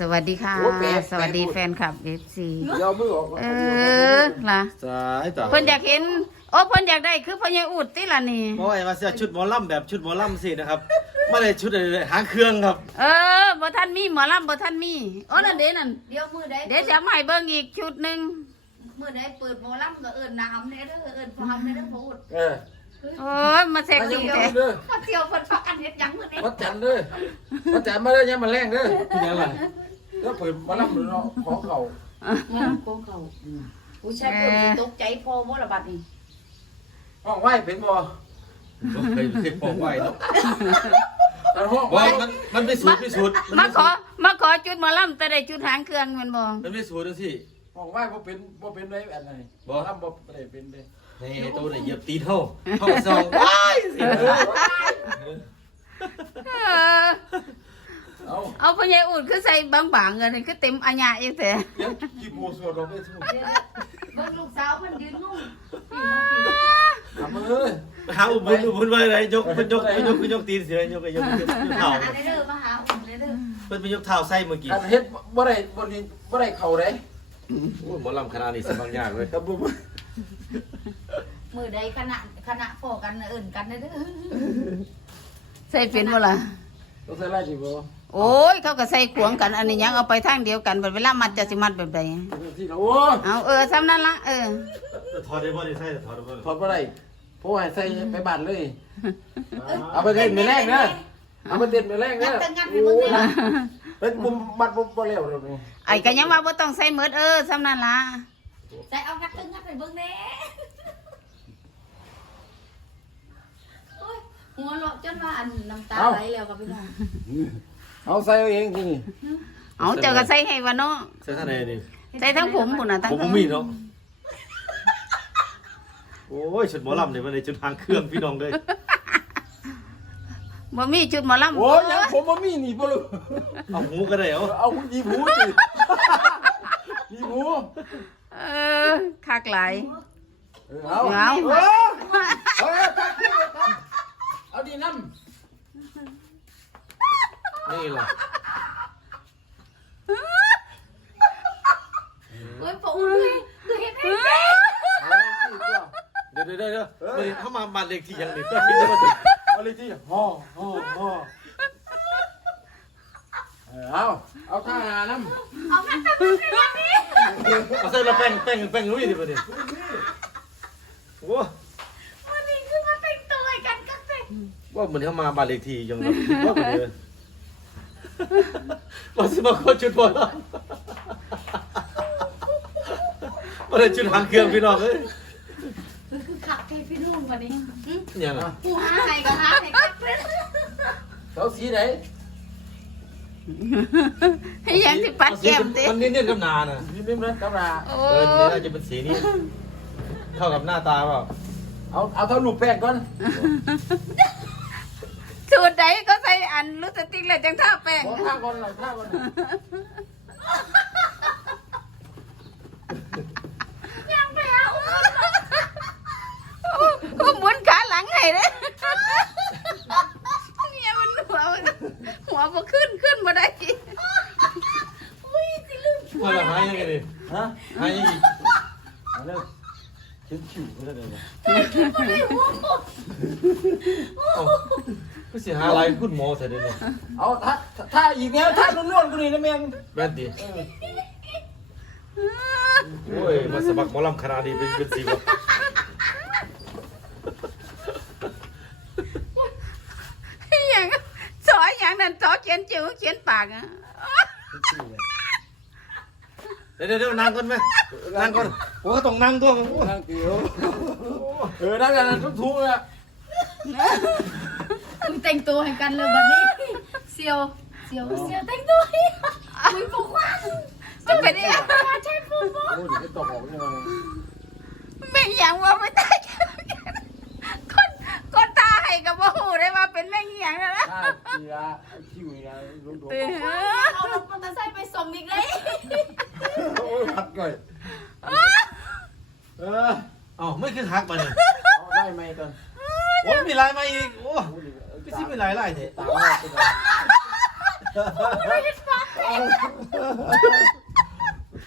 สวัสดีค่ะ โอ้แปลก สวัสดีแปลกแฟนคลับเอฟซีเดี๋ยวเอามือออกเออล่ะสายต่อเพิ่นอยากเห็น โอ้เพิ่นอยากได้คือพ่อใหญ่อุดติล่ะนี่เพราะว่ามาเสื้อชุดหมอลำแบบชุดหมอลำสินะครับไม่ได้ชุดอะไรเลยหางเครื่องครับ เออบ่ทันมีหมอลำบ่ทันมีโอ้นั่นเด้นั่นเดี๋ยวมือได้เดี๋ยวจะมาให้เบิ่งอีกชุดหนึงมือได้เปิดหมอลำก็เอิญน้ำเนี่ยเด้อเอิญพามเนี่ยเด้อพูดเออโอ้ยมาเซ็กมาซี่เที่ยวแท้ เด้อมาเที่ยวเพิ่นพักกันเฮ็ดหยังมื้อนี้มาจันเด้อมาจันมาเด้อยังมาแรงเด้อที่นั่นแหละ แล้วเปิดมารับเนาะของเขางานโกงเขาผู้ชายคนที่ตกใจพอบ่ละบัดนี้ห้องไหว้เป็นบ่เคยเคยบอกไว้เนาะแต่ห้องว่าไหว้มันมันไม่สูตรไม่สูตรมาขอมาขอจุดหมอลำแต่ได้จุดหางเครื่องแมันบ่มันไม่สูตรนะสิห้องไหว้บ่เป็นบ่เป็นได้อันไหนบ่ทำบ่ได้เป็นเด้นี่ตัวเนี่ยเหยียบตีนเท่าเท่าซองว้ายสิเออเอา เอาพ่อใหญ่อุดคือใส่บางๆกันนี่คือเต็มอัญญาอีกแต่ยังกี่โมงสวดเราได้ทุกเดี๋ยวเบิ่งลูกสาวมันยืนงงทำมือหาอุบุญอุบุญไว้อะไรยกมันยกมันยกมันยกตีนเสือยกยกยกยกเท้าอันนี้เด้อมาหาอุ่นเด้อมันไปยกเท้าไส้เมื่อกี้อันเฮ็ดบ่ได้บ่ได้บ่ได้เข้าได้โอ้ยหมอลำขนาดนี้สบางอย่างเลยครับบ่มือใดคณะคณะพอกันเอิญกันเด้อใส่เป็นบ่ล่ะต้องใส่ลายสิบ่ โอ้ยเขาก็ใส่ขวงกันอันนี้ยังเอาไปทางเดียวกันบัดเวลามัดจะสิมัดแบบใดที่เราโอ้เอาเออซ้ำนั่นละเออถอดได้บ่ได้ใช่ถอดได้บ่ถอดบ่ได้เพราะว่าให้ใส่ไปบ้านเลย เอาไปเล่นไปแรกเด้อเอาไปเล่นไปแรกงัเด้ดอแต่งัดไปเบิ่งเด้อเป็นมุมมัดบ่บ่แล้วเดี๋ยวนี้ไอ้ก็ยังว่าบ่ต้องใส่เมดเออซ้ำนั่นละใส่เอางัดแต่งัดไปเบิ่งแน่โอ้ยหัวเราะจนว่าอันน้ำตาไหลแล้วกับพี่น้อง เอาใส่เอาเองทีนี่เอาเจ้าก็ใส่ให้วะเนาะใช่ท่านไหนนี่ใส่ทั้งผมพุ่นน่ะทั้งผมบ่มีเนาะโอ้ยชุดหมอลำเนี่ยมันเลยชุดหางเครื่องพี่น้องเลยบ่มีชุดหมอลำโอ้ยยังผมบ่มีนี่บ่รู้เอาหูก็ได้เหรอเอาอีหมูสิอีหมูเออคักหลายเออเอาเอาเออเอาเอาตัดขึ้นเลยตัดเอาดี น้ำนี่ล่ะโอ้ยปะอุ้ยคือเฮ็ดให้เอาเลยที่ตัวเดี๋ยวเดี๋ยวเดี๋ยวเดี๋ยวเข้ามาบ้านเลขที่ยังนี่เอาเลยที่ห่อห่อห่อเออเอาเอาท่าหาน้ำเอางัดแต่งัดไปแบบนี้เอาใส่ละแป้งแป้งแป้งลุยดิประเดี๋ยวโอ้วันนี้คือมาแต่งตัวให้กันกักแต่ว่าเหมือนเข้ามาบ้านเลขที่ยังแบบว่าเหมือนเดิม ว่าสิมาโคตรชุดบอลว่าได้ชุดหางเครื่องพี่น้องเอ้ยคือขับให้พี่นุ่มวันนี้เนี่ยนะผู้หาให้ก็หาให้กักเลยเอาสีไหนให้ยังสิปัดแก้มติมันเนียนๆกับนาน่ะนี่ไม่เหมือนกับราโอ้เออเนี่ยน่าจะเป็นสีนี้เท่ากับหน้าตาเปล่าเอาเอาเท่าลูกแป้งก่อน สูตรใดก็ใส่อันรู้สติกเลยจังท่าแป้ง ท่าก่อนหน่อท่าก่อนหน่อย ยังไปหาอุ้ม ก็หมุนขาหลังให้เด้เนี่ยมันหัวหัวบ่ขึ้นขึ้นบ่ได้ อุ้ยสิลืม ว่าเราหายยังไงดิ ฮะ หายยังไง เอาเร็วคิ้วคิ้วก็ได้เลยนะ บ่ได้หัวปุ๊บ เอ้า ก็เสียหาอะไรคุณหมอใส่ด้วยเนี่ยเอาท่าท่าอีกแล้วท่าล้วนๆกูนี่นะแม่งแม่นดิโอ้ยมาสมัครหมอลำขนาดนี้เป็นเป็นสีวะอย่างสออย่างนั้นสอเขียนจิ๋วเขียนปากอะเดี๋ยวเดี๋ยวเดี๋ยวนั่งก่อนไหมนั่งก่อนโอ้ก็ต้องนั่งตัวโอ้นั่งคิ้วเออนั่งกันทุกๆเลยอะ คุณแต่งตัวให้กันเลยบัดนี้เซียวเซียวเซียวแต่งตัวให้อุ้ยบอกว่าจะเป็นอีหยังใช่ปุ๊บโอ้ยเดี๋ยวจะตกออกยังไงแม่งอย่างว่าไม่ตายคนคนตาให้กับบ่ฮู้ได้ว่าเป็นแม่งอีหยังนั่นนะท่าทีละคิ้วนี่นะลุงโดเออเอารถมอเตอร์ไซค์ไปส่งอีกเลยโอ้ยหัดก่อยเออเอ้าไม่คือฮักมาเนี่ยเอาได้ไหมก่อน โอ้มีลายมาอีก โอ้พี่ซิมีลายลายเถอะตามมาไปก่อน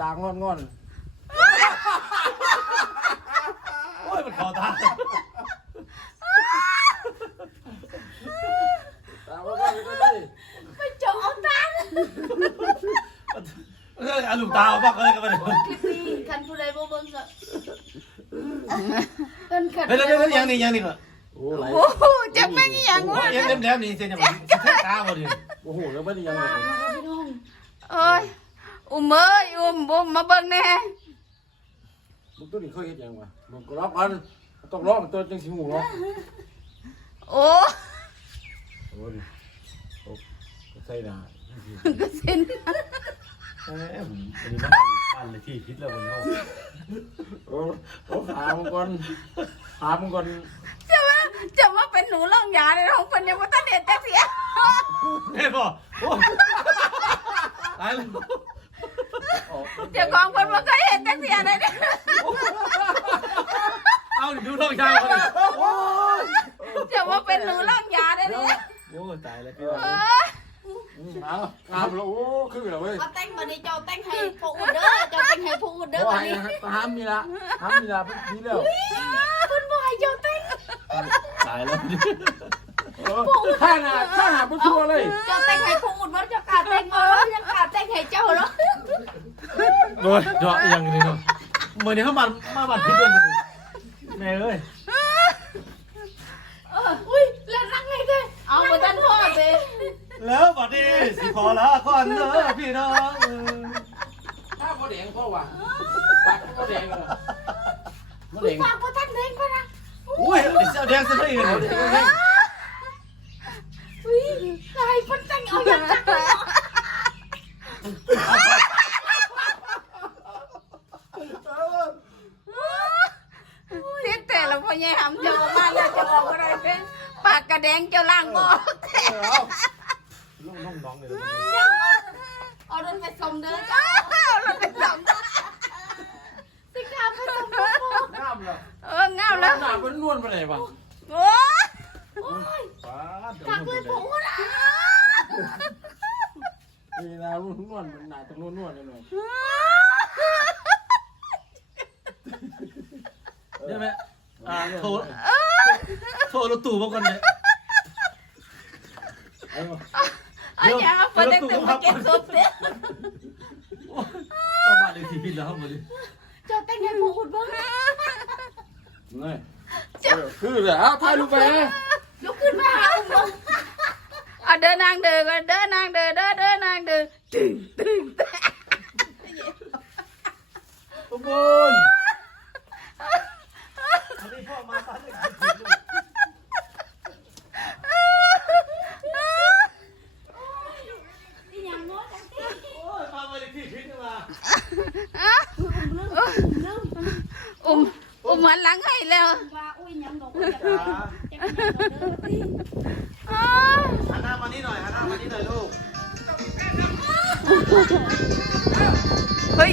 ตางอนงอนโอ้ยมันขอตาตางอนงอนก็ได้ไปเจาะเอาตังค์เออเอาลูกตาเอาบ้างเลยกันไปเลยคลิปนี้คันผู้ใดบ่เบิ่งก็ต้นคันเฮ้ยเดี๋ยวเดี๋ยวยังนี่ยังนี่ก็ โอ้ไหลโอ้โหจะแม่งอีหยังโอ้วะยยังเต็มแล้วนี่เส้นยังมันแค่ตาบ่ดิโอ้โหแล้วไม่ได้ยังเลยพี่น้องเอ้ยอุ้มเอ้ยอุ้มบุ้มมาเบิ่งแน่มึงตัวนี้เคยเห็นยังวะมึงก็รับกันต้องร้องตัวจังสิหูเนาะโอ้โอ้ยโอ้ใส่หน้าก็เส้นเอ้ยผมอันนี้มันปั้นเลยที่พิษแล้วคนเขาโอ้โอ้ขามึงก่อนขามึงก่อนจะว่า จะว่าเป็นหนูล่องยาในท้องคนยังว่าตันเด็ดจักเสียเห็นป่ะโอ้ยตายแล้วเจ้าของคนบ่เคยเห็นจักเสียเลยเนี่ยเอาดิดูน้องชายเขาดิโอ้ยจะว่าเป็นหนูล่องยาเลยเนี่ยโอ้ยตายแล้วพี่เออเอางามแล้วโอ้คือแล้วเว้ยเอาแต่งมาดิเจ้าแต่งให้ผู้อื่นเด้อเจ้าแต่งให้ผู้อื่นเด้อโอ้บัดยนี้ห้ามมีละห้ามมีละพี่แล้ว เพิ่นบ่ให้เจ้าแต่ง ตายแล้วข้าหน้าข้าหน้าเป็นชัวเลย เจ้าแต่งให้ผู้อื่นบ่เจ้ากล้าแต่งบ่แล้วยังกล้าแต่งให้เจ้าเหรอโดยเจาะยังนี่เนาะเหมือนนี้เขามามาบัดพิษเลยแม่เอ้ยเอออุ้ยแล้วนั่งไงเด้อเอาบ่ทันพ่อเด้แล้วบัดนี้สิขอลาก่อนเด้อพี่น้องถ้าเขาแดงเพราะว่าปากเขาแดงเลยเขาคุแดยง อุ้ยเจ้าแดงซะเลยเขาแดงอุ้ยนายเพิ่นแต่งเอาอย่างจักเลยเนาะเสียแต่เราพอใหญ่หำเจ้าก็มาแล้วเจะบอกอะไรเป็นปากกระแดงเจ้าล่างบ่ลูกน้องน้องเลย เอาเดินไปส่งเด้อจ้า เราเป็นสองตัว สิกาไปส่งเด้อ งามเลย เอองามแล้ว หน้าเป็นนวลไปไหนบ้าง โอ้ โอ้ย ป้า กักเลยผู้อื่นอะ นี่นะนวลหน้าตรงนวลนวลเลยหน่อย ใช่ไหมอ่าโทรโทรรถตู้มาก่อนเลยไอ้ไอ้ยังเอาเปิดแต่ตึงมาเก็บศพเด้อต้องบ้านเลยที่พิษแล้วมาดิเจ้าแต่งให้ผู้อื่นเบิ่งนี่คือเลยอ้าวถ่ายรูปไปนะลุกขึ้นมาหาอุ้มเบิ่งเอาเดินนางเดินกันเดินนางเดินเดินเดินนางเดินตึงตึงตึงทุกคนอันนี้พ่อมาตาเลย อีหยังเนาะจังซี่ โอ้ยมาเลยที่พิษมา อุ้มอุ้ม หันหลังให้แล้วว่าอุ้ยหยังดอกอุ้ยอยากแต่งจังให้เจ้าเด้อติอ้าหันหน้ามานี่หน่อยหันหน้ามานี่หน่อยลูก เฮ้ย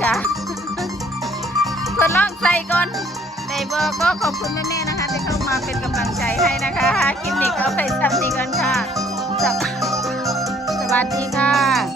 ดพ่ออูดค่ะทดลองใส่ก่อนในเบอร์ก็ขอบคุณแม่ๆนะคะ ที่เข้ามาเป็นกำลังใจให้นะคะคลิปนี้ก็เอาไปซ้ำนี้กันค่ะ สวัสดีค่ะ